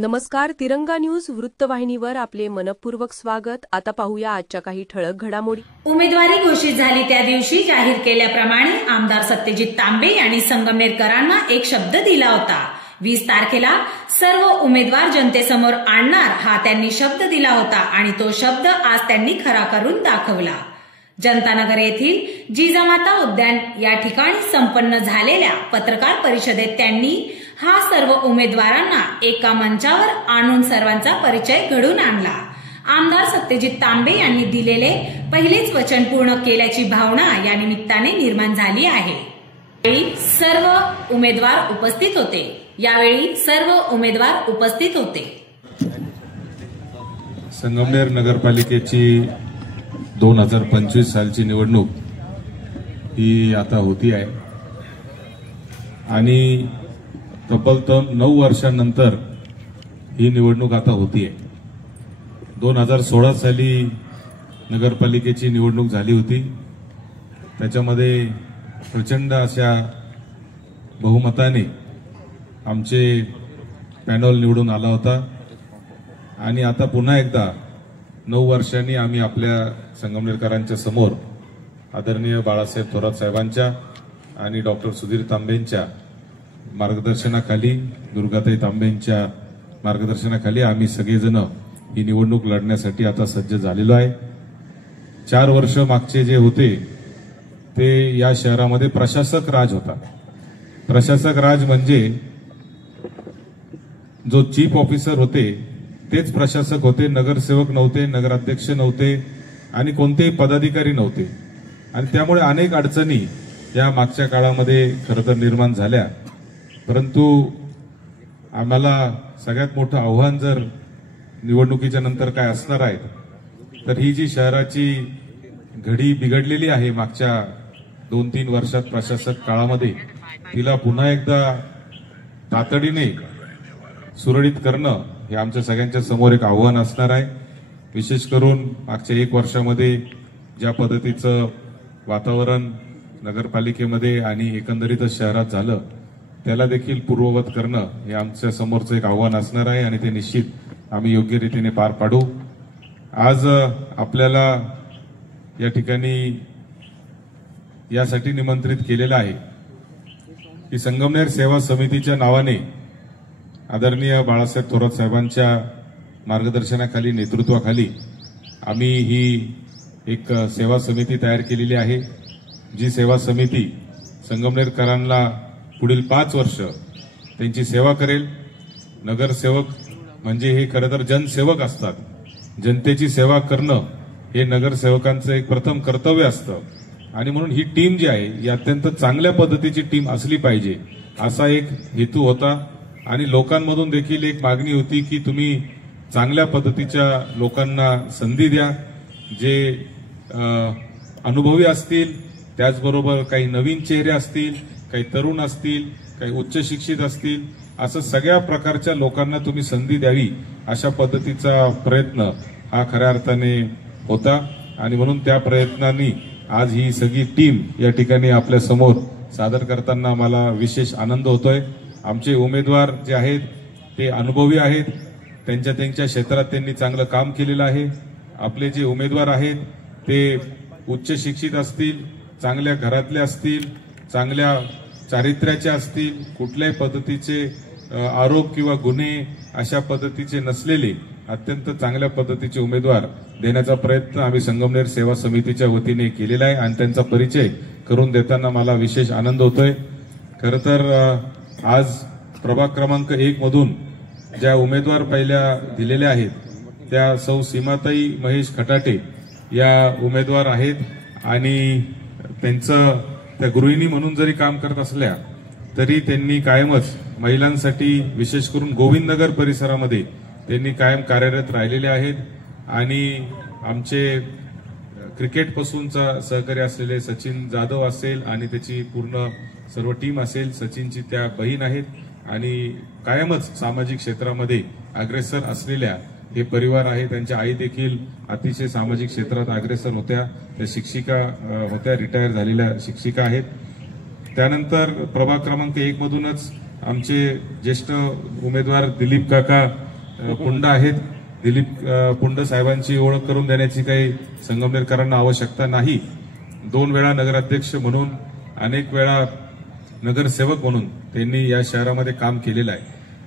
नमस्कार. तिरंगा न्यूज वृत्तवाहिनीवर आपले मनपूर्वक स्वागत. आता पाहूया आजच्या काही ठळक घडामोडी. उमेदवारी घोषित झाली त्या दिवशी जाहीर केल्याप्रमाणे आमदार सत्यजित तांबे यांनी संगमनेरकरांना एक शब्द दिला होता. 20 तारखेला सर्व उमेदवार जनतेसमोर आणणार हा त्यांनी शब्द दिला होता आणि तो शब्द आज त्यांनी खरा करून दाखवला. जनतानगर येथील जिजामाता उद्यान या ठिकाणी संपन्न झालेल्या पत्रकार परिषदेत त्यांनी हा सर्व उमेदवारांना एका मंचावर आणून सर्वांचा परिचय घडून आणला. आमदार सत्यजित तांबे यांनी दिलेले पहिलेच वचन पूर्ण केल्याची भावना या निमित्ताने निर्माण झाली आहे. यावेळी सर्व उमेदवार उपस्थित होते. संगमनेर नगरपालिकेची 2025 सालची निवडणूक ही आता होती आहे आणि तब्बल 9 वर्षांनंतर ही निवडणूक आता होतीये. 2016 साली नगरपालिकेची निवडणूक झाली होती. त्याच्यामध्ये प्रचंड अशा बहुमताने आमचे पॅनल निवडून आला होता आणि आता पुन्हा एकदा 9 वर्षांनी आम्ही आपल्या संगमनेरकरांच्या समोर आदरणीय बाळासाहेब थोरात साहेबांच्या आणि डॉक्टर सुधीर तांबेंच्या मार्गदर्शनाखाली, दुर्गाताई तांबेंच्या मार्गदर्शनाखाली आम्ही सगळेजण ही निवडणूक लढण्यासाठी आता सज्ज झालेलो आहे. 4 वर्ष मागचे जे होते ते या शहरामध्ये प्रशासक राज होता. प्रशासक राज म्हणजे जो चीफ ऑफिसर होते तेच प्रशासक होते. नगरसेवक नव्हते, नगराध्यक्ष नव्हते आणि कोणतेही पदाधिकारी नव्हते आणि त्यामुळे अनेक अडचणी या मागच्या काळामध्ये खरं तर निर्माण झाल्या. परंतु आम्हाला सगळ्यात मोठं आव्हान जर निवडणुकीच्या नंतर काय असणार आहे तर ही जी शहराची घडी बिघडलेली आहे मागच्या 2-3 वर्षात प्रशासक काळामध्ये, तिला पुन्हा एकदा तातडीने सुरळीत करणं हे आमच्या सगळ्यांच्या समोर एक आव्हान असणार आहे. विशेष करून मागच्या 1 वर्षामध्ये ज्या पद्धतीचं वातावरण नगरपालिकेमध्ये आणि एकंदरीतच शहरात झालं त्याला देखील पूर्ववत करणं हे आमच्या समोरचं एक आव्हान असणार आहे आणि ते निश्चित आम्ही योग्य रीतीने पार पाडू. आज आपल्याला या ठिकाणी यासाठी निमंत्रित केलेलं आहे की संगमनेर सेवा समितीच्या नावाने आदरणीय बाळासाहेब थोरात साहेबांच्या मार्गदर्शनाखाली, नेतृत्वाखाली आम्ही ही एक सेवा समिती तयार केलेली आहे. जी सेवा समिती संगमनेरकरांना पुढील 5 वर्ष त्यांची सेवा करेल. नगरसेवक म्हणजे हे खरं तर जनसेवक असतात. जनतेची सेवा करणं हे नगरसेवकांचं एक प्रथम कर्तव्य असतं आणि म्हणून ही टीम जी आहे ही अत्यंत चांगल्या पद्धतीची टीम असली पाहिजे असा एक हेतू होता आणि लोकांमधून देखील एक मागणी होती की तुम्ही चांगल्या पद्धतीच्या लोकांना संधी द्या, जे अनुभवी असतील, त्याचबरोबर काही नवीन चेहरे असतील, काही तरुण असतील, काही उच्च शिक्षित असतील, असं सगळ्या प्रकारच्या लोकांना तुम्ही संधी द्यावी अशा पद्धतीचा प्रयत्न हा खऱ्या अर्थाने होता आणि म्हणून त्या प्रयत्नांनी आज ही सगळी टीम या ठिकाणी आपल्या समोर सादर करताना मला विशेष आनंद होतोय. आमचे उमेदवार जे आहेत ते अनुभवी आहेत, त्यांच्या क्षेत्रात त्यांनी चांगलं काम केलेलं आहे. आपले जे उमेदवार आहेत ते उच्च शिक्षित असतील, चांगल्या घरातले असतील, चांगल्या चारित्र्याचे असतील, कुठल्याही पद्धतीचे आरोप किंवा गुन्हे अशा पद्धतीचे नसलेले अत्यंत चांगल्या पद्धतीचे उमेदवार देण्याचा प्रयत्न आम्ही संगमनेर सेवा समितीच्या वतीने केलेला आहे आणि त्यांचा परिचय करून देताना मला विशेष आनंद होतोय. खरं तर आज प्रभाग क्रमांक 1 मधून ज्या उमेदवार पहिल्या दिलेल्या आहेत त्या सौ सीमाताई महेश खटाटे या उमेदवार आहेत आणि त्यांचं त्या गृहिणी म्हणून जरी काम करत असल्या तरी त्यांनी कायमच महिलांसाठी विशेष करून गोविंदनगर परिसरामध्ये त्यांनी कायम कार्यरत राहिलेले आहेत आणि आमचे क्रिकेटपासूनचा सहकारी असलेले सचिन जाधव असेल आणि त्याची पूर्ण सर्व टीम असेल, सचिनची त्या बहीण आहेत आणि कायमच सामाजिक क्षेत्रामध्ये अग्रेसर असलेल्या हे परिवार आहे. त्यांच्या आई देखील अतिशय सामाजिक क्षेत्रात अग्रेसर होत्या, त्या शिक्षिका होत्या, रिटायर झालेल्या शिक्षिका आहेत. त्यानंतर प्रभाग क्रमांक 1 मधूनच आमचे ज्येष्ठ उमेदवार दिलीप काका पुंड आहेत. दिलीप पुंड साहेबांची ओळख करून देण्याची काही संगमनेरकरांना आवश्यकता नाही. 2 वेळा नगराध्यक्ष म्हणून, अनेक वेळा नगरसेवक म्हणून त्यांनी या शहरामध्ये काम केलेलं आहे.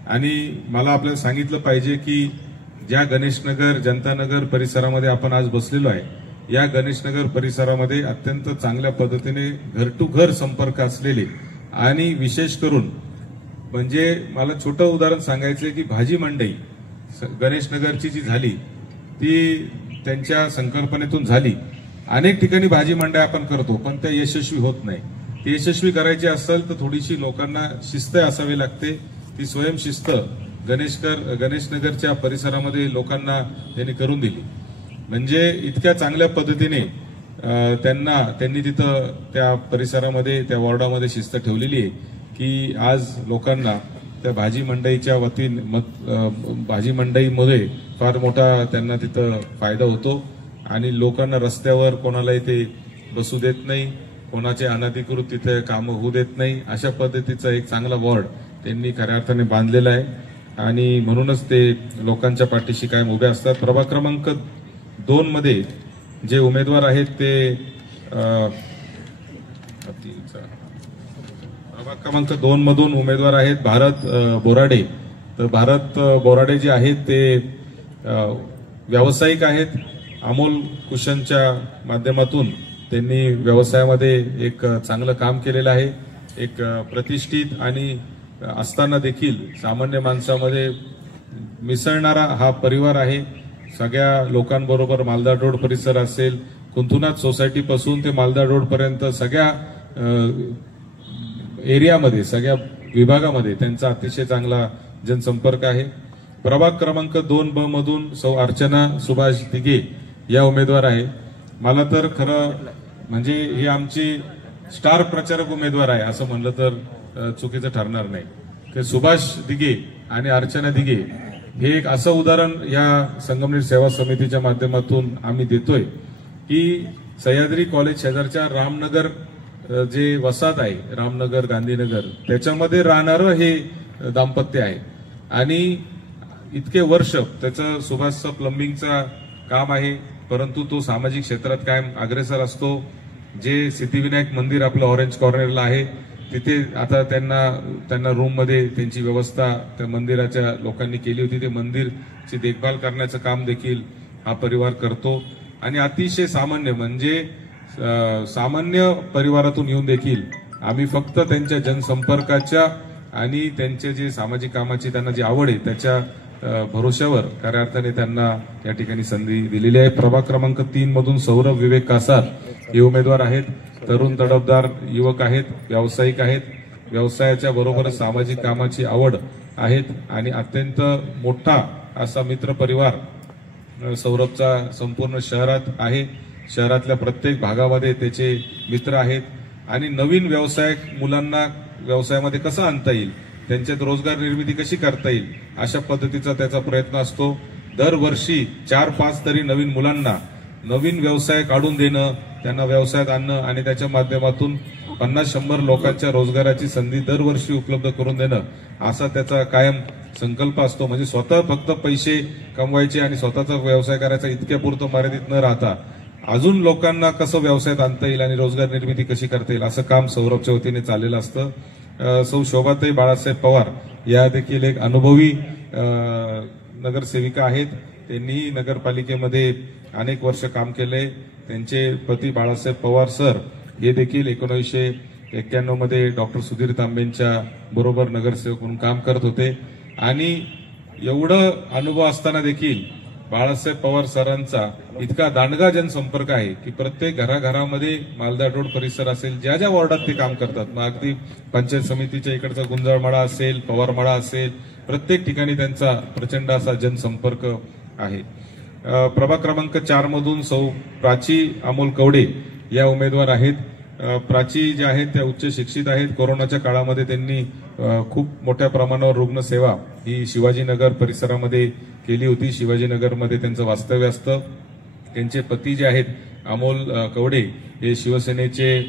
आणि मला आपल्याला सांगितलं पाहिजे की ज्या गणेशनगर, जनतानगर परिसरामध्ये आपण आज बसलेलो आहे, या गणेशनगर परिसरामध्ये अत्यंत चांगल्या पद्धतीने घर टू घर संपर्क असलेले आणि विशेष करून म्हणजे मला छोटं उदाहरण सांगायचंय की भाजी मंडई गणेशनगरची जी झाली ती त्यांच्या संकल्पनेतून झाली. अनेक ठिकाणी भाजी मंडई आपण करतो पण त्या यशस्वी होत नाही. ती यशस्वी करायची असेल तर थोडीशी लोकांना शिस्त असावी लागते. ती स्वयंशिस्त गणेशनगरच्या परिसरामध्ये लोकांना त्यांनी करून दिली. म्हणजे इतक्या चांगल्या पद्धतीने त्यांनी तिथं त्या परिसरामध्ये, त्या वॉर्डामध्ये शिस्त ठेवलेली आहे की आज लोकांना त्या भाजी मंडईच्या वतीने भाजी मंडईमध्ये फार मोठा त्यांना तिथं फायदा होतो. आणि लोकांना रस्त्यावर कोणालाही ते बसू देत नाही, कोणाचे अनधिकृत तिथे कामं होऊ देत नाही. अशा पद्धतीचा एक चांगला वॉर्ड त्यांनी खऱ्या अर्थाने बांधलेला आहे आणि म्हणूनच ते लोकांच्या पाठीशी कायम उभे असतात. प्रभाग क्रमांक 2 मध्ये जे उमेदवार आहेत ते प्रभाग क्रमांक 2 मधून उमेदवार आहेत भारत बोराडे. तर भारत बोराडे जे आहेत ते व्यावसायिक आहेत. अमोल कुशनच्या माध्यमातून त्यांनी व्यवसायामध्ये एक चांगलं काम केलेलं आहे. एक प्रतिष्ठित आणि असताना देखील सामान्य माणसामध्ये मिसळणारा हा परिवार आहे. सगळ्या लोकांबरोबर मालदार रोड परिसर असेल, कुंथुनाथ सोसायटी पासून ते मालदार रोड पर्यंत सगळ्या एरियामध्ये, सगळ्या विभागामध्ये त्यांचा अतिशय चांगला जनसंपर्क आहे. प्रभाग क्रमांक 2 मधून सौ अर्चना सुभाष दिघे या उमेदवार आहे. मला तर खरं म्हणजे ही आमची स्टार प्रचारक उमेदवार आहे असं म्हणलं तर चुकीचं ठरणार नाही. ते सुभाष दिघे आणि अर्चना दिघे हे एक असं उदाहरण या संगमनेर सेवा समितीच्या माध्यमातून आम्ही देतोय की सह्याद्री कॉलेज शेजारच्या रामनगर जे वसाहत आहे, रामनगर गांधीनगर, त्याच्यामध्ये राहणारं हे दाम्पत्य आहे. आणि इतके वर्ष त्याचं सुभाषचं प्लंबिंगचा काम आहे, परंतु तो सामाजिक क्षेत्रात कायम अग्रेसर असतो. जे सिद्धिविनायक मंदिर आपलं ऑरेंज कॉर्नरला आहे तिथे आता त्यांना रूम मध्ये त्यांची व्यवस्था त्या मंदिराच्या लोकांनी केली होती. ते मंदिरची देखभाल करण्याचं काम देखील हा परिवार करतो. आणि अतिशय सामान्य म्हणजे सामान्य परिवारातून येऊन देखील आम्ही फक्त त्यांच्या जनसंपर्काच्या आणि त्यांचे जे सामाजिक कामाची त्यांना जी आवड आहे त्याच्या भरोश्यावर खऱ्या अर्थाने त्यांना या ठिकाणी संधी दिलेली आहे. प्रभाग क्रमांक 3 मधून सौरभ विवेक कासार हे उमेदवार आहेत. तरुण तडफदार युवक आहेत, व्यावसायिक आहेत, व्यवसायाच्या बरोबरच सामाजिक कामाची आवड आहेत आणि अत्यंत मोठा असा मित्र परिवार सौरभचा संपूर्ण शहरात आहे. शहरातल्या प्रत्येक भागामध्ये त्याचे मित्र आहेत आणि नवीन मुलांना व्यवसायामध्ये कसं आणता येईल, त्यांच्यात रोजगार निर्मिती कशी करता येईल अशा पद्धतीचा त्याचा प्रयत्न असतो. दरवर्षी 4-5 तरी नवीन मुलांना नवीन व्यवसाय काढून देणं, त्यांना व्यवसायात आणणं आणि त्याच्या माध्यमातून 50-100 लोकांच्या रोजगाराची संधी दरवर्षी उपलब्ध करून देणं असा त्याचा कायम संकल्प असतो. म्हणजे स्वतः फक्त पैसे कमवायचे आणि स्वतःचा व्यवसाय करायचा इतक्यापुरतं मर्यादित न राहता अजून लोकांना कसं व्यवसायात आणता येईल आणि रोजगार निर्मिती कशी करता येईल असं काम सौरभच्या वतीने चाललेलं असतं. सौ शोभाताई बाळासाहेब पवार या देखील एक अनुभवी नगरसेविका आहेत. त्यांनीही नगरपालिकेमध्ये अनेक वर्ष काम केले. त्यांचे पती बाळासाहेब पवार सर हे देखील 1991 मध्ये डॉक्टर सुधीर तांबेंच्या बरोबर नगरसेवक म्हणून काम करत होते. आणि एवढं अनुभव असताना देखील बाळासाहेब पवार सरांचा इतका दांडगा जनसंपर्क आहे की प्रत्येक घराघरामध्ये मालदार रोड परिसर असेल, ज्या ज्या वॉर्डात ते काम करतात, मग अगदी पंचायत समितीच्या इकडचा गुंजाळमाळा असेल, पवारमाळा असेल, प्रत्येक ठिकाणी त्यांचा प्रचंड असा जनसंपर्क आहे. प्रभाग क्रमांक 4 मधून सौ प्राची अमोल कवडे या उमेदवार आहेत. प्राची ज्या आहेत त्या उच्च शिक्षित आहेत. कोरोनाच्या काळामध्ये त्यांनी खूप मोठ्या प्रमाणावर रुग्णसेवा ही शिवाजीनगर परिसरामध्ये केली होती. शिवाजीनगरमध्ये त्यांचं वास्तव्य असतं. त्यांचे पती जे आहेत अमोल कवडे हे शिवसेनेचे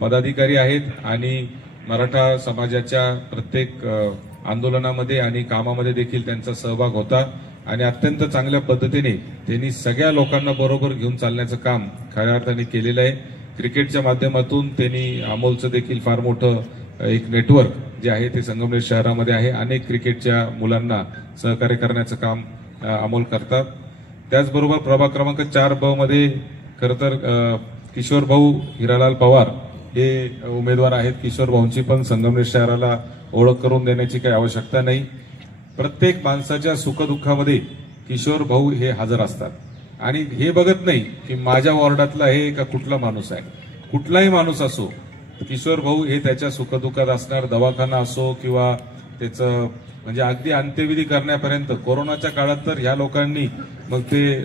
पदाधिकारी आहेत आणि मराठा समाजाच्या प्रत्येक आंदोलनामध्ये आणि कामामध्ये देखील त्यांचा सहभाग होता आणि अत्यंत चांगल्या पद्धतीने त्यांनी सगळ्या लोकांना बरोबर घेऊन चालण्याचं काम खऱ्या अर्थाने केलेलं आहे. क्रिकेटच्या माध्यमातून त्यांनी अमोलचं देखील फार मोठं एक नेटवर्क जे आहे ते संगमनेर शहरामध्ये आहे. अनेक क्रिकेटच्या मुलांना सहकार्य करण्याचं काम अमोल करतात. त्याचबरोबर प्रभाग क्रमांक 4ब मध्ये खरं तर किशोर भाऊ हिरालाल पवार हे उमेदवार आहेत. किशोर भाऊंची पण संगमनेर शहराला ओळख करून देण्याची काही आवश्यकता नाही. प्रत्येक माणसाच्या सुखदुःखामध्ये किशोर भाऊ हे हजर असतात आणि हे बघत नाही की माझ्या वॉर्डातला हे का कुठला माणूस आहे. कुठलाही माणूस असो, किशोर भाऊ हे त्याच्या सुखदुःखात असणार. दवाखाना असो किंवा त्याचं म्हणजे अगदी अंत्यविधी करण्यापर्यंत. कोरोनाच्या काळात तर ह्या लोकांनी मग ते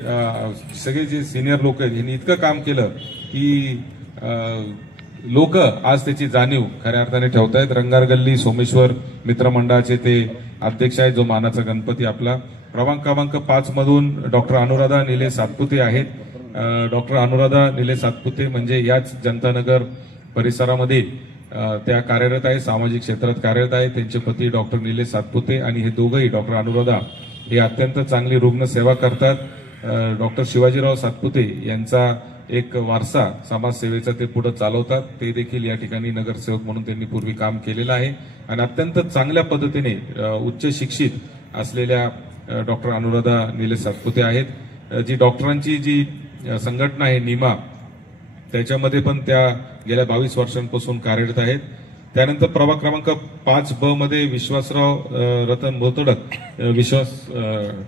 सगळे जे सिनियर लोक आहेत यांनी इतकं काम केलं की लोक आज त्याची जाणीव खऱ्या अर्थाने ठेवतायत. रंगार गल्ली सोमेश्वर मित्रमंडळाचे ते अध्यक्ष आहेत, जो मानाचा गणपती आपला. प्रभाग क्रमांक 5 मधून डॉक्टर अनुराधा निले सातपुते आहेत. डॉक्टर अनुराधा निले सातपुते म्हणजे याच जनतानगर परिसरामध्ये त्या कार्यरत आहे, सामाजिक क्षेत्रात कार्यरत आहे. त्यांचे पती डॉक्टर निलेश सातपुते आणि हे दोघंही डॉक्टर अनुराधा हे अत्यंत चांगली रुग्णसेवा करतात. डॉक्टर शिवाजीराव सातपुते यांचा एक वारसा समाजसेवेचा ते पुढे चालवतात. ते देखील या ठिकाणी नगरसेवक म्हणून त्यांनी पूर्वी काम केलेलं आहे आणि अत्यंत चांगल्या पद्धतीने उच्च शिक्षित असलेल्या डॉक्टर अनुराधा निलेश सातपुते आहेत. जी डॉक्टरांची जी संघटना आहे निमा, त्याच्यामध्ये पण त्या गेल्या 22 वर्षांपासून कार्यरत आहेत. त्यानंतर प्रभाग क्रमांक 5ब मध्ये विश्वासराव रतन मोतडक विश्वास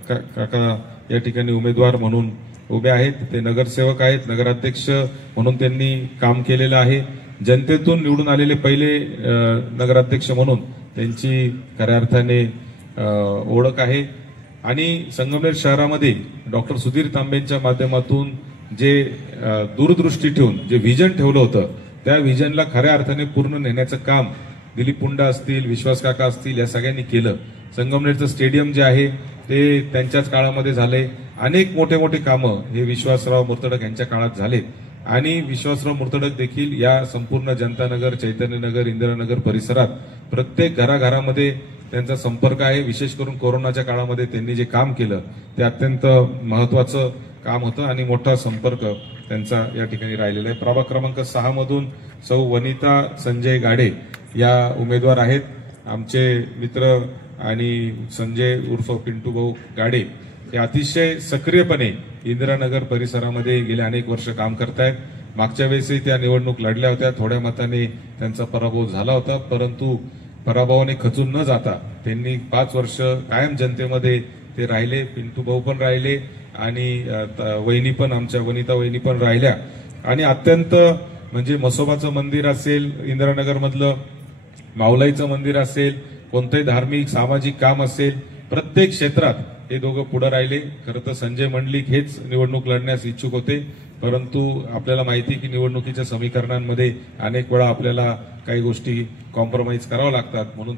काका या ठिकाणी उमेदवार म्हणून उभे आहेत. ते नगरसेवक आहेत, नगराध्यक्ष म्हणून त्यांनी काम केलेलं आहे. जनतेतून निवडून आलेले पहिले नगराध्यक्ष म्हणून त्यांची खऱ्या अर्थाने ओळख आहे. आणि संगमनेर शहरामध्ये डॉक्टर सुधीर तांबेंच्या माध्यमातून जे दूरदृष्टी ठेवून जे व्हिजन ठेवलं होतं, त्या व्हिजनला खऱ्या अर्थाने पूर्ण नेण्याचं काम दिलीप पुंडा असतील, विश्वास काका असतील, या सगळ्यांनी केलं. संगमनेरचं स्टेडियम जे आहे ते त्यांच्याच काळामध्ये झाले. अनेक मोठे मोठे कामं हे विश्वासराव मुर्तडक यांच्या काळात झाले आणि विश्वासराव मुर्तडक देखील या संपूर्ण जनतानगर, चैतन्यनगर, इंदिरानगर परिसरात प्रत्येक घराघरामध्ये त्यांचा संपर्क आहे. विशेष करून कोरोनाच्या काळामध्ये त्यांनी जे काम केलं ते अत्यंत महत्वाचं काम होतं आणि मोठा संपर्क त्यांचा या ठिकाणी राहिलेला आहे. प्रभाग क्रमांक 6 मधून सौ वनिता संजय गाडे या उमेदवार आहेत. आमचे मित्र आणि संजय उर्फ पिंटू भाऊ गाडे हे अतिशय सक्रियपणे इंदिरानगर परिसरामध्ये गेले अनेक वर्ष काम करतायत. मागच्या वेळेसही त्या निवडणूक लढल्या होत्या. थोड्या मताने त्यांचा पराभव झाला होता, परंतु पराभवाने खचून न जाता त्यांनी 5 वर्ष कायम जनतेमध्ये ते राहिले. पिंटू भाऊ पण राहिले आणि वहिनी पण, आमच्या वनिता वहिनी पण राहिल्या. आणि अत्यंत म्हणजे मसोबाचं मंदिर असेल, इंदिरानगर मधलं माऊलाईचं मंदिर असेल, कोणतंही धार्मिक सामाजिक काम असेल, प्रत्येक क्षेत्रात हे दोघं पुढे राहिले. खरं तर संजय मंडलिक हेच निवडणूक लढण्यास इच्छुक होते, परंतु आपल्याला माहिती की निवडणुकीच्या समीकरणांमध्ये अनेक वेळा आपल्याला काही गोष्टी कॉम्प्रोमाइज कराव्या लागतात. म्हणून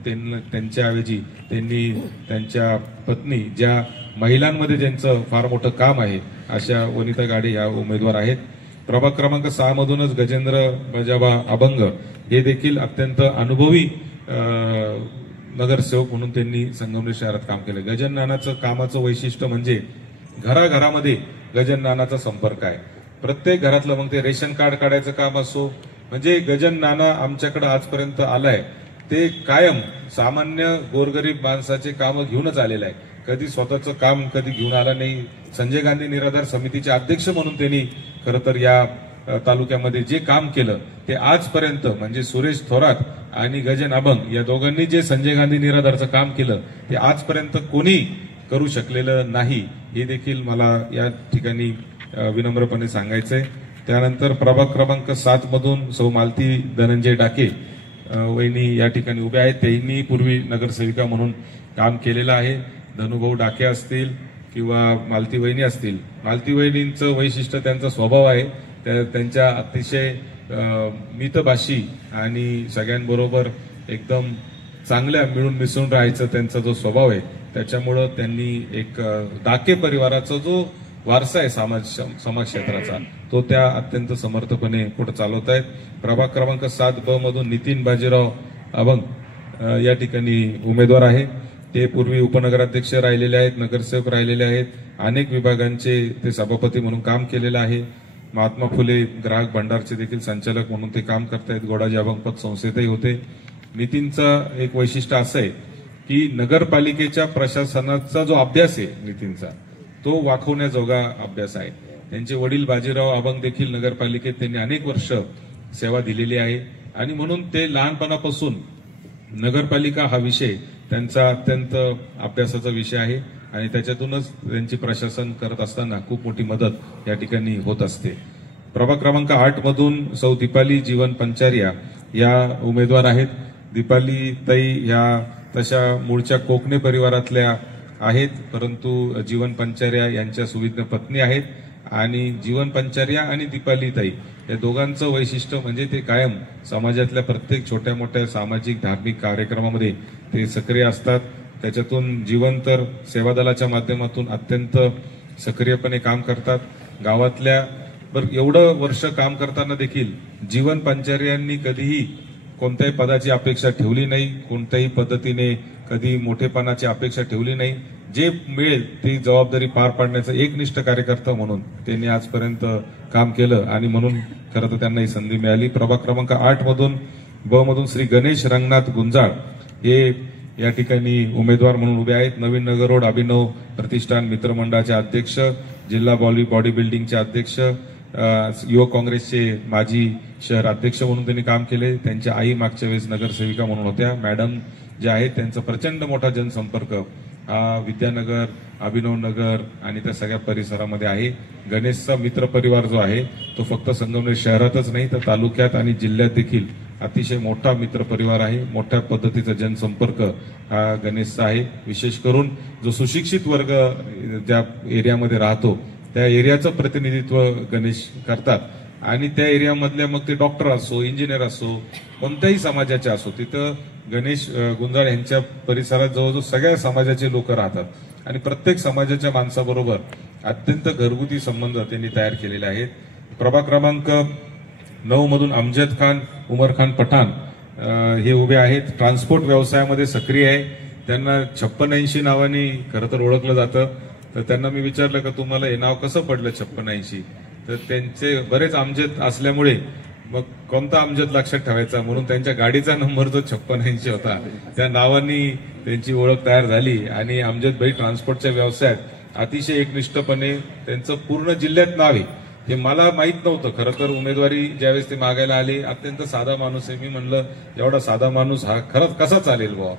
त्यांच्याऐवजी त्यांनी त्यांच्या पत्नी, ज्या महिलांमध्ये ज्यांचं फार मोठं काम आहे, अशा वनिता गाडे या उमेदवार आहेत. प्रभाग क्रमांक 6 मधूनच गजेंद्र बजाबा अभंग हे देखील अत्यंत अनुभवी नगरसेवक म्हणून त्यांनी संगमनेर शहरात काम केलं. गजन नानाचं कामाचं वैशिष्ट्य म्हणजे घराघरामध्ये गजन नानाचा संपर्क आहे. प्रत्येक घरातलं, मग ते रेशन कार्ड काढायचं काम असो, म्हणजे गजन नाना आमच्याकडे आजपर्यंत आलाय ते कायम सामान्य गोरगरीब माणसाचे कामं घेऊनच आलेलं आहे. कधी स्वतःचं काम कधी घेऊन आला नाही. संजय गांधी निराधार समितीचे अध्यक्ष म्हणून त्यांनी खरं तर या तालुक्यामध्ये जे काम केलं ते आजपर्यंत, म्हणजे सुरेश थोरात आणि गजन अभंग या दोघांनी जे संजय गांधी निराधारचं काम केलं ते आजपर्यंत कोणी करू शकलेलं नाही, हे देखील मला या ठिकाणी विनम्रपणे सांगायचंय. त्यानंतर प्रभाग क्रमांक 7 मधून सौ मालती धनंजय डाके वहिनी या ठिकाणी उभे आहेत. त्यांनी पूर्वी नगरसेविका म्हणून काम केलेलं आहे. धनुभाऊ डाके असतील किंवा मालती वहिनी असतील, मालती वहिनींचं वैशिष्ट्य त्यांचा स्वभाव आहे. त्यांच्या अतिशय मितभाषी आणि सगळ्यांबरोबर एकदम चांगल्या मिळून मिसळून राहायचं त्यांचा जो स्वभाव आहे, त्याच्यामुळं त्यांनी एक डाके परिवाराचा जो वारसा आहे समाज क्षेत्राचा, तो त्या अत्यंत समर्थपणे पुढे चालवत आहेत. प्रभाग क्रमांक 7ब मधून नितीन बाजीराव अभंग या ठिकाणी उमेदवार आहे. ते पूर्वी उपनगराध्यक्ष राहिलेले आहेत, नगरसेवक राहिलेले आहेत, अनेक विभागांचे ते सभापती म्हणून काम केलेलं आहे. महात्मा फुले ग्राहक भंडारचे देखील संचालक म्हणून ते काम करतायत. गोडाजी अभंगपत संस्थेतही होते. नितीनचं एक वैशिष्ट्य असं आहे की नगरपालिकेच्या प्रशासनाचा जो अभ्यास आहे नितीनचा, तो वाखवण्याजोगा अभ्यास आहे. त्यांचे वडील बाजीराव अभंग देखील नगरपालिकेत त्यांनी अनेक वर्ष सेवा दिलेली आहे आणि म्हणून ते लहानपणापासून नगरपालिका हा विषय त्यांचा अत्यंत अभ्यासाचा विषय आहे आणि त्याच्यातूनच त्यांची प्रशासन करत असताना खूप मोठी मदत या ठिकाणी होत असते. प्रभाग क्रमांक 8 मधून सौ दीपाली जीवन पंचारिया या उमेदवार आहेत. दीपाली ताई या तशा मूळच्या कोकणे परिवारातल्या आहेत, परंतु जीवन पंचारिया यांच्या सुविज्ञ पत्नी आहेत. आणि जीवन पंचारिया आणि दीपाली ताई या दोघांचं वैशिष्ट्य म्हणजे ते कायम समाजातल्या प्रत्येक छोट्या मोठ्या सामाजिक धार्मिक कार्यक्रमामध्ये ते सक्रिय असतात. त्याच्यातून जीवन तर सेवा दलाच्या माध्यमातून अत्यंत सक्रियपणे काम करतात. गावातल्या एवढं वर्ष काम करताना देखील जीवन पंचारियांनी कधीही कोणत्याही पदाची अपेक्षा ठेवली नाही, कोणत्याही पद्धतीने कधी मोठेपणाची अपेक्षा ठेवली नाही. जे मिळेल ती जबाबदारी पार पाडण्याचा एकनिष्ठ कार्यकर्ता म्हणून त्यांनी आजपर्यंत काम केलं आणि म्हणून खरं तर त्यांना ही संधी मिळाली. प्रभाग क्रमांक 8 मधून ब मधून श्री गणेश रंगनाथ गुंजाळ हे या ठिकाणी उमेदवार म्हणून उभे आहेत. नवीन नगर रोड अभिनव प्रतिष्ठान मित्रमंडळाचे अध्यक्ष, जिल्हा बॉडी बिल्डिंगचे अध्यक्ष, युवक काँग्रेसचे माजी शहर अध्यक्ष म्हणून त्यांनी काम केले. त्यांच्या आई मागच्या वेळेस नगरसेविका म्हणून होत्या. मॅडम जे आहेत त्यांचा प्रचंड मोठा जनसंपर्क हा विद्यानगर, अभिनव नगर आणि त्या सगळ्या परिसरामध्ये आहे. गणेशचा मित्र परिवार जो आहे तो फक्त संगमनेर शहरातच नाही तर तालुक्यात आणि जिल्ह्यात देखील अतिशय मोठा मित्र परिवार आहे. मोठ्या पद्धतीचा जनसंपर्क हा गणेशचा आहे. विशेष करून जो सुशिक्षित वर्ग ज्या एरियामध्ये राहतो त्या एरियाचं प्रतिनिधित्व गणेश करतात आणि त्या एरियामधल्या मग ते डॉक्टर असो, इंजिनियर असो, कोणत्याही समाजाचे असो, तिथं गणेश गुंजाळ यांच्या परिसरात जवळजवळ सगळ्या समाजाचे लोक राहतात आणि प्रत्येक समाजाच्या माणसाबरोबर अत्यंत घरगुती संबंध त्यांनी तयार केलेले आहेत. प्रभाग क्रमांक 9 मधून अमजद खान उमर खान पठाण हे उभे आहेत. ट्रान्सपोर्ट व्यवसायामध्ये सक्रिय आहे. त्यांना 5680 नावाने खरं तर ओळखलं जातं. तर त्यांना मी विचारलं का तुम्हाला हे नाव कसं पडलं 5680, तर त्यांचे बरेच अमजद असल्यामुळे मग कोणता अमजद लक्षात ठेवायचा म्हणून त्यांच्या गाडीचा नंबर जो 5680 होता त्या नावानी त्यांची ओळख तयार झाली आणि अमजद भाई ट्रान्सपोर्टच्या व्यवसायात अतिशय एकनिष्ठपणे त्यांचं पूर्ण जिल्ह्यात नाव आहे. हे मला माहित नव्हतं. खरं तर उमेदवारी ज्यावेळेस ते मागायला आले, अत्यंत साधा माणूस आहे. मी म्हणलं एवढा साधा माणूस हा खरंच कसा चालेल बुवा,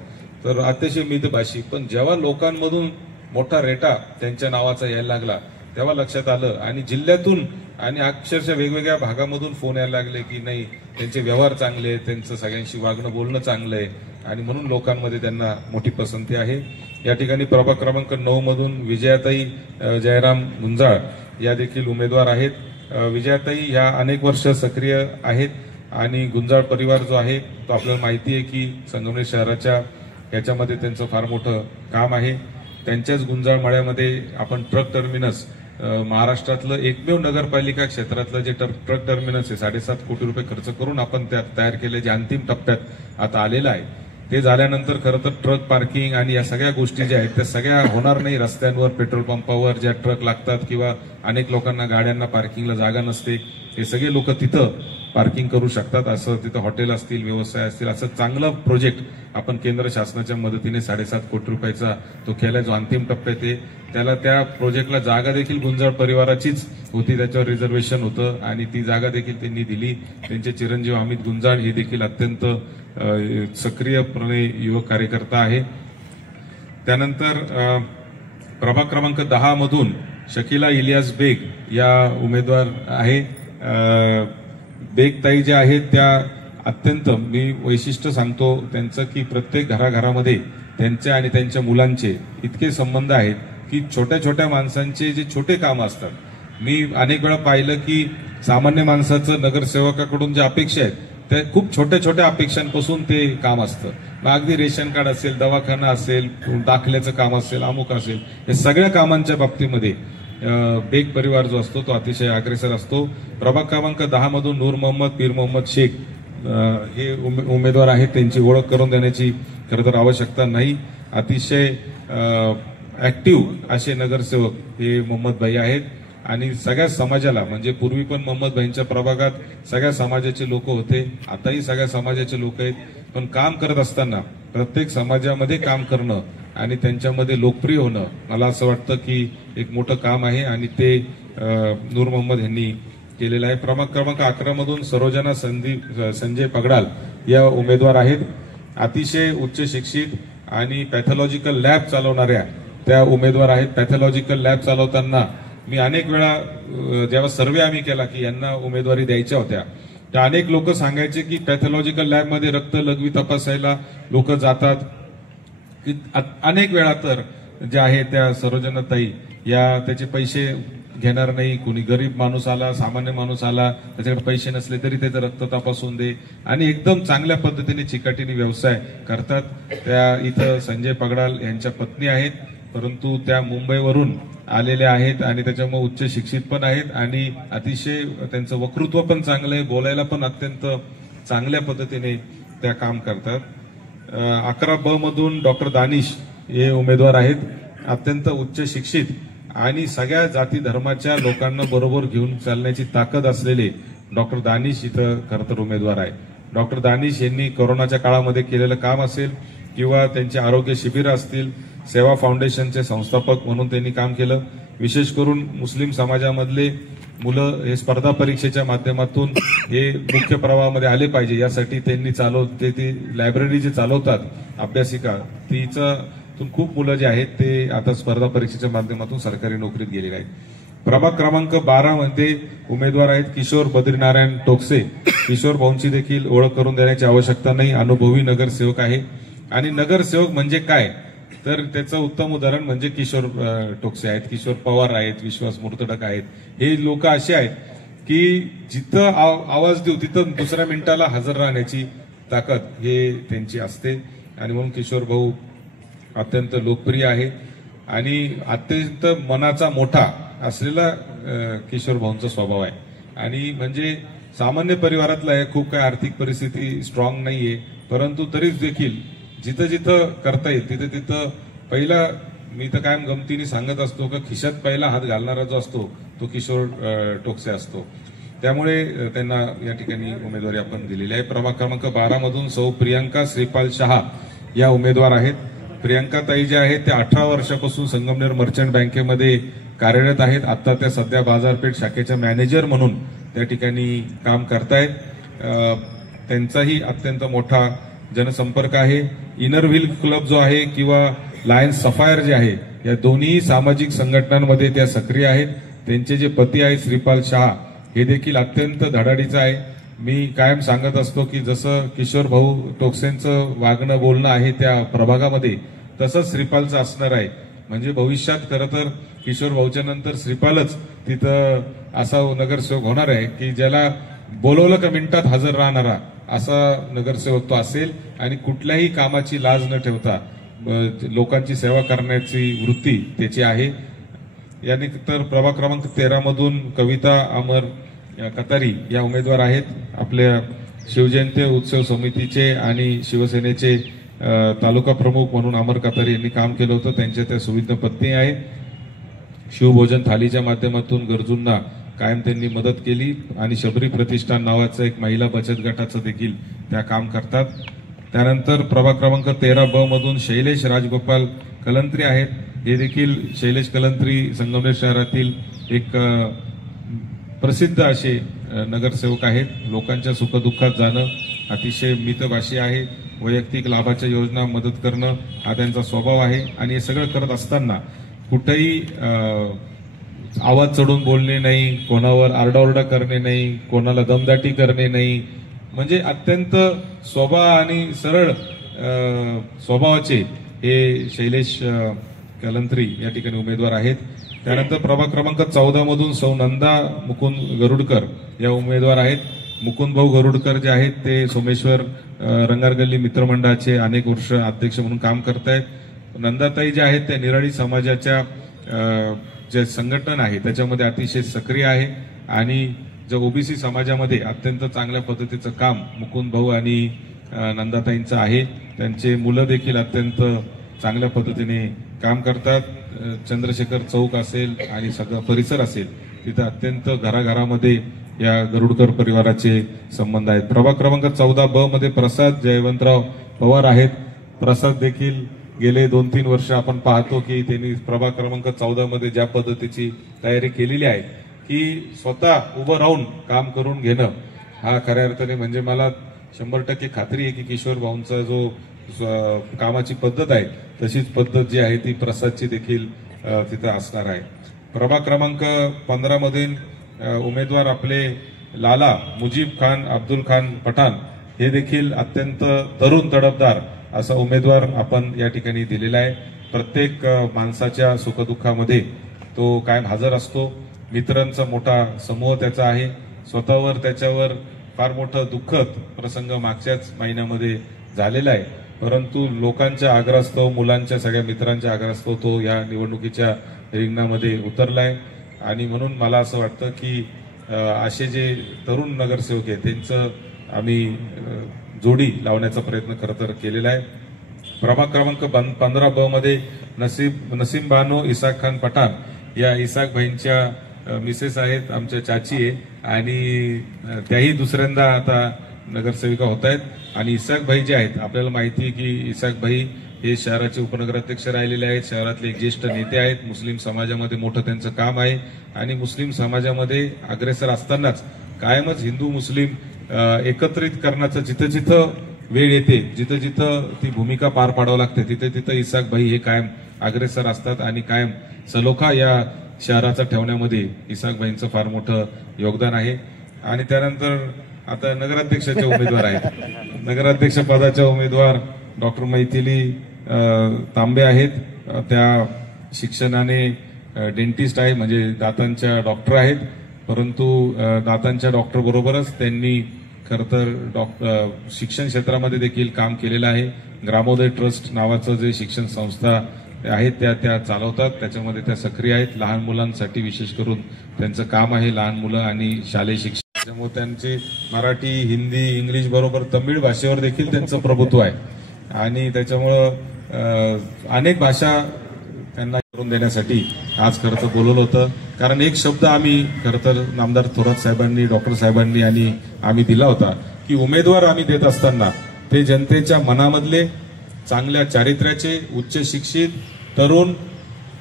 तर अतिशय मितभाषी. पण जेव्हा लोकांमधून मोठा रेटा त्यांच्या नावाचा यायला लागला तेव्हा लक्षात आलं आणि जिल्ह्यातून आणि अक्षरशः वेगवेगळ्या भागामधून फोन यायला लागले की नाही त्यांचे व्यवहार चांगले आहेत, त्यांचं सगळ्यांशी वागणं बोलणं चांगलं आहे आणि म्हणून लोकांमध्ये त्यांना मोठी पसंती आहे. या ठिकाणी प्रभाग क्रमांक 9 मधून विजयाताई जयराम गुंजाळ या देखील उमेदवार आहेत. विजयाताई ह्या अनेक वर्ष सक्रिय आहेत आणि गुंजाळ परिवार जो आहे तो आपल्याला माहिती आहे की संगमनेर शहराच्या याच्यामध्ये त्यांचं फार मोठं काम आहे. त्यांच्याच गुंजाळ मळ्यामध्ये आपण ट्रक टर्मिनस, महाराष्ट्रातलं एकमेव नगरपालिका क्षेत्रातलं जे ट्रक टर्मिनस आहे 7.5 कोटी रुपये खर्च करून आपण त्यात तयार केले, जे अंतिम टप्प्यात आता आलेलं आहे. ते झाल्यानंतर खरं तर ट्रक पार्किंग आणि या सगळ्या गोष्टी ज्या आहेत त्या सगळ्या होणार नाही. रस्त्यांवर, पेट्रोल पंपावर ज्या ट्रक लागतात किंवा अनेक लोकांना गाड्यांना पार्किंगला जागा नसते, हे सगळे लोक तिथं पार्किंग करू शकतात. असं तिथं हॉटेल असतील, व्यवसाय असतील, असं चांगलं प्रोजेक्ट आपण केंद्र शासनाच्या मदतीने 7.5 कोटी रुपयाचा तो केला, जो अंतिम टप्प्यात आहे. त्याला त्या प्रोजेक्टला जागा देखील गुंजाळ परिवाराचीच होती, त्याच्यावर रिझर्वेशन होतं आणि ती जागा देखील त्यांनी दिली. त्यांचे चिरंजीव अमित गुंजाळ हे देखील अत्यंत सक्रियपणे युवक कार्यकर्ता आहे. त्यानंतर प्रभाग क्रमांक 10 मधून शकिला इलियास बेग या उमेदवार आहे. बेग ताई ज्या आहेत त्या अत्यंत, मी वैशिष्ट्य सांगतो त्यांचं की प्रत्येक घराघरामध्ये त्यांच्या आणि त्यांच्या मुलांचे इतके संबंध आहेत की छोट्या छोट्या माणसांचे जे छोटे काम असतात, मी अनेक वेळा पाहिलं की सामान्य माणसाचं नगरसेवकाकडून ज्या अपेक्षा आहेत त्या खूप छोट्या छोट्या अपेक्षांपासून ते काम असतं. मग अगदी रेशन कार्ड असेल, दवाखाना असेल, दाखल्याचं काम असेल, अमुक असेल, या सगळ्या कामांच्या बाबतीमध्ये बेग परिवार जो असतो तो अतिशय अग्रेसर असतो. प्रभाग क्रमांक 10 मधून नूर मोहम्मद पीर मोहम्मद शेख हे उमेदवार आहेत त्यांची ओळख करून देण्याची खरं तर आवश्यकता नाही. अतिशय ऍक्टिव्ह असे नगरसेवक हे मोहम्मद भाई आहेत आणि सगळ्या समाजाला म्हणजे पूर्वी पण मोहम्मद भाईंच्या प्रभागात सगळ्या समाजाचे लोक होते, आताही सगळ्या समाजाचे लोक आहेत. पण काम करत असताना प्रत्येक समाजामध्ये काम करणं आणि त्यांच्यामध्ये लोकप्रिय होणं मला असं वाटतं की एक मोठं काम आहे आणि ते नूर मोहम्मद यांनी केलेलं आहे. क्रमांक 11 मधून सरोजना संजय पगडाल या उमेदवार आहेत. अतिशय उच्च शिक्षित आणि पॅथॉलॉजिकल लॅब चालवणाऱ्या त्या उमेदवार आहेत. पॅथॉलॉजिकल लॅब चालवताना मी अनेक वेळा जेव्हा सर्वे आम्ही केला की यांना उमेदवारी द्यायच्या होत्या, तर अनेक लोक सांगायचे की पॅथॉलॉजिकल लॅबमध्ये रक्त लघवी तपासायला लोक जातात. अनेक वेळा तर ज्या आहेत त्या सरोजनाताई या त्याचे पैसे घेणार नाही. कोणी गरीब माणूस आला, सामान्य माणूस आला, त्याच्याकडे पैसे नसले तरी त्याचं रक्त तपासून दे आणि एकदम चांगल्या पद्धतीने चिकाटीने व्यवसाय करतात. त्या इथं संजय पगडाल यांच्या पत्नी आहेत, परंतु त्या मुंबईवरून आलेल्या आहेत आणि त्याच्यामुळे उच्च शिक्षित पण आहेत आणि अतिशय त्यांचं वक्तृत्व पण चांगलं आहे, बोलायला पण अत्यंत चांगल्या पद्धतीने त्या काम करतात. 11 मधून डॉक्टर दानिश हे उमेदवार आहेत. अत्यंत उच्च शिक्षित आणि सगळ्या जाती धर्माच्या लोकांना बरोबर घेऊन चालण्याची ताकद असलेले डॉक्टर दानिश इथं खरं तर उमेदवार आहे. डॉक्टर दानिश यांनी कोरोनाच्या काळामध्ये केलेलं काम असेल किंवा त्यांचे आरोग्य शिबिर असतील, सेवा फाउंडेशनचे संस्थापक म्हणून त्यांनी काम केलं. विशेष करून मुस्लिम समाजामधले मुलं हे स्पर्धा परीक्षेच्या माध्यमातून हे मुख्य प्रवाहामध्ये आले पाहिजे यासाठी त्यांनी ती लायब्ररी जे चालवतात अभ्यासिका तिचं खूप मुलं जे आहेत ते आता स्पर्धा परीक्षेच्या माध्यमातून सरकारी नोकरीत गेलेले आहेत. प्रभाग क्रमांक 12 मध्ये उमेदवार आहेत किशोर बद्रीनारायण टोकसे. किशोर भाऊंची देखील ओळख करून देण्याची आवश्यकता नाही, अनुभवी नगरसेवक आहे. आणि नगरसेवक म्हणजे काय तर त्याचं उत्तम उदाहरण म्हणजे किशोर टोकसे आहेत, किशोर पवार आहेत, विश्वास मुर्तडक आहेत. हे लोक असे आहेत की जिथं आवाज देऊ तिथं दुसऱ्या मिनिटाला हजर राहण्याची ताकद हे त्यांची असते आणि म्हणून किशोर भाऊ अत्यंत लोकप्रिय आहे आणि अत्यंत मनाचा मोठा असलेला किशोर भाऊंचा स्वभाव आहे. आणि म्हणजे सामान्य परिवारातला आहे, खूप काही आर्थिक परिस्थिती स्ट्रॉंग नाहीये, परंतु तरीच देखील जिथं जिथं करता येईल तिथं तिथं पहिला मी तर कायम गमतीने सांगत असतो की खिशात पहिला हात घालणारा जो असतो तो किशोर टोकसे असतो. त्यामुळे त्यांना या ठिकाणी उमेदवारी आपण दिलेली आहे. प्रभाग क्रमांक 12 मधून सौ प्रियांका श्रीपाल शहा या उमेदवार आहेत. प्रियांका ताई ज्या आहेत त्या 18 वर्षापासून संगमनेर मर्चंट बँकेमध्ये कार्यरत आहेत. आता त्या सध्या बाजारपेठ शाखेच्या मॅनेजर म्हणून त्या ठिकाणी काम करतायत. त्यांचाही अत्यंत मोठा जनसंपर्क आहे. इनर व्हील क्लब जो आहे किंवा लायन्स सफायर जे आहे या दोन्ही सामाजिक संघटनांमध्ये त्या सक्रिय आहेत. त्यांचे जे पती आहेत श्रीपाल शहा हे देखील अत्यंत धडाडीचं आहे. मी कायम सांगत असतो की जसं किशोर भाऊ टोकसेंचं वागणं बोलणं आहे त्या प्रभागामध्ये तसंच श्रीपालचं असणार आहे. म्हणजे भविष्यात खरं तर किशोर भाऊच्या नंतर श्रीपालच तिथं असा नगरसेवक होणार आहे की ज्याला बोलवलं का मिनिटात हजर राहणारा असा नगरसेवक तो असेल आणि कुठल्याही कामाची लाज न ठेवता लोकांची सेवा करण्याची वृत्ती त्याची आहे. याने तर प्रभाग क्रमांक 13 मधून कविता अमर कतारी या उमेदवार आहेत. आपल्या शिवजयंती उत्सव समितीचे आणि शिवसेनेचे तालुका प्रमुख म्हणून अमर कतारी यांनी काम केलं होतं. त्यांच्या त्या सुविधा पत्नी आहे. शिवभोजन थालीच्या माध्यमातून गरजूंना कायम त्यांनी मदत केली आणि शबरी प्रतिष्ठान नावाचं एक महिला बचत गटाचं देखील त्या काम करतात. त्यानंतर प्रभाग क्रमांक 13 मधून शैलेश राजगोपाल कलंत्री आहेत. हे देखील शैलेश कलंत्री संगमनेर शहरातील एक प्रसिद्ध असे नगरसेवक आहेत. लोकांच्या सुखदुःखात जाणं अतिशय मितभाषी आहे. वैयक्तिक लाभाच्या योजना मदत करणं हा त्यांचा स्वभाव आहे आणि हे सगळं करत असताना कुठेही आवाज चढून बोलणे नाही, कोणावर आरडाओरडा करणे नाही, कोणाला दमदाटी करणे नाही. म्हणजे अत्यंत स्वभाव आणि सरळ स्वभावाचे हे शैलेश कलंत्री या ठिकाणी उमेदवार आहेत. त्यानंतर प्रभाग क्रमांक 14 मधून सौ नंदा मुकुंद गरुडकर या उमेदवार आहेत. मुकुंद भाऊ गरुडकर जे आहेत ते सोमेश्वर रंगारगल्ली मित्रमंडळाचे अनेक वर्ष अध्यक्ष म्हणून काम करतायत. नंदाताई ज्या आहेत त्या निराळी समाजाच्या जे संघटन आहे त्याच्यामध्ये अतिशय सक्रिय आहे आणि जे ओबीसी समाजामध्ये अत्यंत चांगल्या पद्धतीचं काम मुकुंद भाऊ आणि नंदाताईंचं आहे. त्यांचे मुलं देखील अत्यंत चांगल्या पद्धतीने काम करतात. चंद्रशेखर चौक असेल आणि सगळा परिसर असेल तिथं अत्यंत घराघरामध्ये या गरुडकर परिवाराचे संबंध आहेत. प्रभाग क्रमांक 14 मध्ये प्रसाद जयवंतराव पवार आहेत. प्रसाद देखील गेले 2-3 वर्ष आपण पाहतो की त्यांनी प्रभाग क्रमांक 14 मध्ये ज्या पद्धतीची तयारी केलेली आहे की स्वतः उभं राहून काम करून घेणं हा खऱ्या अर्थाने म्हणजे मला 100% खात्री आहे की किशोर भाऊंचा जो कामाची पद्धत आहे तशीच पद्धत जी आहे ती प्रसादची देखील तिथं असणार आहे. प्रभाग क्रमांक 15 मधील उमेदवार आपले लाला मुजीब खान अब्दुल खान पठाण हे देखील अत्यंत तरुण तडफदार असा उमेदवार आपण या ठिकाणी दिलेला आहे. प्रत्येक माणसाच्या सुखदुःखामध्ये तो कायम हजर असतो. मित्रांचा मोठा समूह त्याचा आहे. स्वतःवर त्याच्यावर फार मोठं दुःखद प्रसंग मागच्याच महिन्यामध्ये झालेला आहे, परंतु लोकांच्या आग्रहास्तव मुलांच्या सगळ्या मित्रांच्या आग्रहास्तव तो या निवडणुकीच्या रिंगणामध्ये उतरलाय. आणि म्हणून मला असं वाटतं की असे जे तरुण नगरसेवक आहेत त्यांचं आम्ही जोडी लावण्याचा प्रयत्न खरं तर केलेला आहे. प्रभाग क्रमांक 15 मध्ये नसीम बानो इसाक खान पठाण या इसाक भाईंच्या मिसेस आहेत, आमच्या चाची आहे आणि त्याही दुसऱ्यांदा आता नगरसेविका होत आहेत. आणि इसाक भाई जे आहेत आपल्याला माहिती आहे की इसाक भाई हे शहराचे उपनगराध्यक्ष राहिलेले आहेत. शहरातले एक ज्येष्ठ नेते आहेत. मुस्लिम समाजामध्ये मोठं त्यांचं काम आहे आणि मुस्लिम समाजामध्ये अग्रेसर असतानाच कायमच हिंदू मुस्लिम एकत्रित करण्याचं जिथं जिथं वेळ येते जिथं जिथं ती भूमिका पार पाडावं लागते तिथे तिथं इसाक भाई हे कायम अग्रेसर असतात आणि कायम सलोखा या शहराचा ठेवण्यामध्ये इसाक भाईंचं फार मोठं योगदान आहे. आणि त्यानंतर आता नगराध्यक्षाचे उमेदवार आहेत. नगराध्यक्ष पदाच्या उमेदवार डॉक्टर मैथिली तांबे आहेत. त्या शिक्षणाने डेंटिस्ट आहे म्हणजे दातांच्या डॉक्टर आहेत, परंतु दातांच्या डॉक्टर बरोबरच त्यांनी खरं तर शिक्षण क्षेत्रामध्ये देखील काम केलेलं आहे. ग्रामोदय ट्रस्ट नावाचं जे शिक्षण संस्था आहेत त्या चालवतात, त्याच्यामध्ये त्या सक्रिय आहेत. लहान मुलांसाठी विशेष करून त्यांचं काम आहे, लहान मुलं आणि शालेय शिक्षण. त्यामुळे त्यांचे मराठी हिंदी इंग्लिश बरोबर तमिळ भाषेवर देखील त्यांचं प्रभुत्व आहे आणि त्याच्यामुळं अनेक भाषा त्यांना करून देण्यासाठी आज खरं तर बोलवलं होतं. कारण एक शब्द आम्ही खरं तर नामदार थोरात साहेबांनी डॉक्टर साहेबांनी आणि आम्ही दिला होता की उमेदवार आम्ही देत असताना ते जनतेच्या मनामधले चांगल्या चारित्र्याचे उच्च शिक्षित तरुण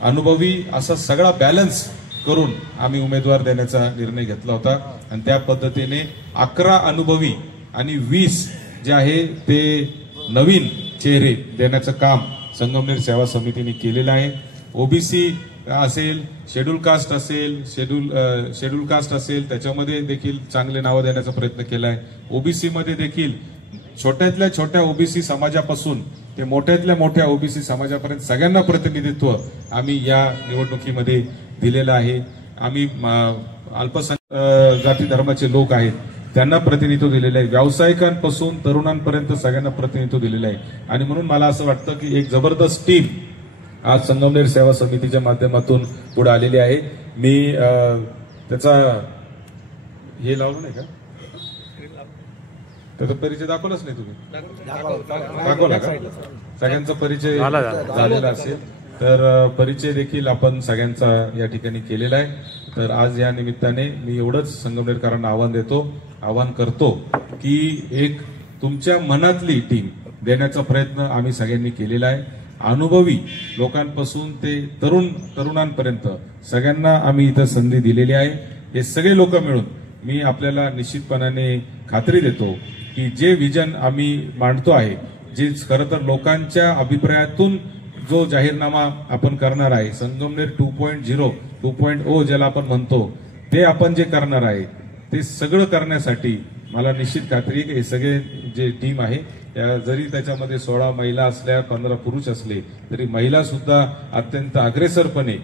अनुभवी असा सगळा बॅलन्स करून आम्ही उमेदवार देण्याचा निर्णय घेतला होता. आणि त्या पद्धतीने 11 अनुभवी आणि 20 जे आहे ते नवीन चेहरे देण्याचं काम संगमनेर सेवा समितीने केलेलं आहे. ओबीसी असेल, शेड्यूल कास्ट असेल, शेड्यूल कास्ट असेल त्याच्यामध्ये देखील चांगले नावं देण्याचा प्रयत्न केला आहे. ओबीसी मध्ये देखील छोट्यातल्या छोट्या ओबीसी समाजापासून ते मोठ्यातल्या मोठ्या ओबीसी समाजापर्यंत सगळ्यांना प्रतिनिधित्व आम्ही या निवडणुकीमध्ये दिलेलं आहे. आम्ही अल्पसंख्याक जाती धर्माचे लोक आहेत त्यांना प्रतिनिधित्व दिलेलं आहे. व्यावसायिकांपासून तरुणांपर्यंत सगळ्यांना प्रतिनिधित्व दिलेलं आहे. आणि म्हणून मला असं वाटतं की एक जबरदस्त टीम आज संगमनेर सेवा समितीच्या माध्यमातून पुढे आलेली आहे. मी त्याचा हे लावलं नाही का, त्याचा परिचय दाखवलाच नाही तुम्ही, दाखवला का? सगळ्यांचा परिचय झालेला असेल तर परिचय देखील आपण सगळ्यांचा या ठिकाणी केलेला आहे. तर आज या निमित्ताने मी एवढंच संगमनेरकरांना आवाहन करतो की एक तुमच्या मनातली टीम देण्याचा प्रयत्न आम्ही सगळ्यांनी केलेला आहे. अनुभवी लोकांपासून ते तरुणांपर्यंत सगळ्यांना आम्ही इथं संधी दिलेली आहे. हे सगळे लोक मिळून मी आपल्याला निश्चितपणाने खात्री देतो की जे विजन आम्ही मांडतो आहे, जे खरं तर लोकांच्या अभिप्रायातून जो जाहीरनामा आपण करणार आहे संगमनेर 2.0 ज्याला आपण म्हणतो ते आपण जे करणार आहे ते सगळं करण्यासाठी मला निश्चित खात्री आहे की हे सगळे जे टीम आहे जरी त्याच्यामध्ये 16 महिला असल्या 15 पुरुष असले तरी महिला सुद्धा अत्यंत अग्रेसरपणे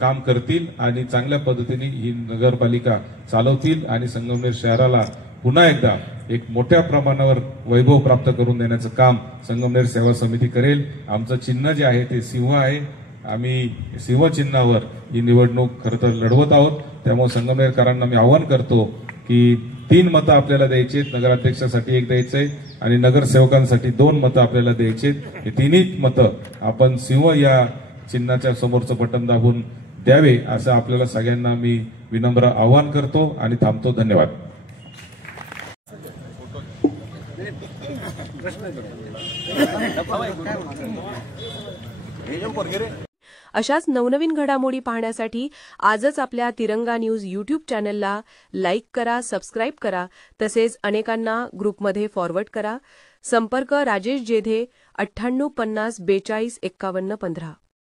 काम करतील आणि चांगल्या पद्धतीने ही नगरपालिका चालवतील आणि संगमनेर शहराला पुन्हा एकदा एक मोठ्या प्रमाणावर वैभव प्राप्त करून देण्याचं काम संगमनेर सेवा समिती करेल. आमचं चिन्ह जे आहे ते सिंह आहे. आम्ही सिंह चिन्हावर ही निवडणूक खरं तर लढवत आहोत. त्यामुळे संगमनेरकरांना मी आवाहन करतो की 3 मतं आपल्याला द्यायची, नगराध्यक्षासाठी 1 द्यायचंय आणि नगरसेवकांसाठी 2 मतं आपल्याला द्यायची. हे तिन्ही मतं आपण सिंह या चिन्हाच्या समोरचं बटन दाबून द्यावे असं आपल्याला सगळ्यांना मी विनम्र आवाहन करतो आणि थांबतो. धन्यवाद. अशाच नवनवीन घडामोडी पाहण्यासाठी आजच आपल्या तिरंगा न्यूज यूट्यूब चॅनलला लाईक करा, सबस्क्राईब करा, तसेच अनेकांना ग्रुपमध्ये फॉरवर्ड करा. संपर्क राजेश जेधे 98 50 42 51 15.